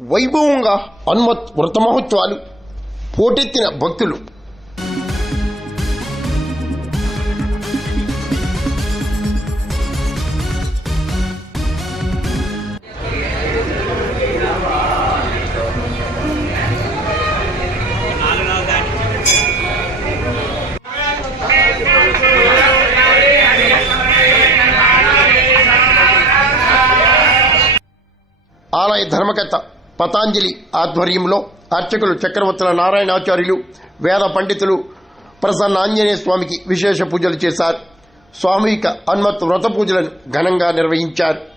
వైభవంగా హనుమత్ వ్రతమహోత్సవాలు పోటెత్తిన భక్తులు. ఆలయ ధర్మకర్త పతాంజలి ఆధ్వర్యంలో అర్చకులు చక్రవర్తుల నారాయణాచార్యులు, వేద పండితులు ప్రసన్న ఆంజనేయ స్వామికి విశేష పూజలు చేశారు. సామూహిక హనుమత్ వ్రత పూజలను ఘనంగా నిర్వహించారు.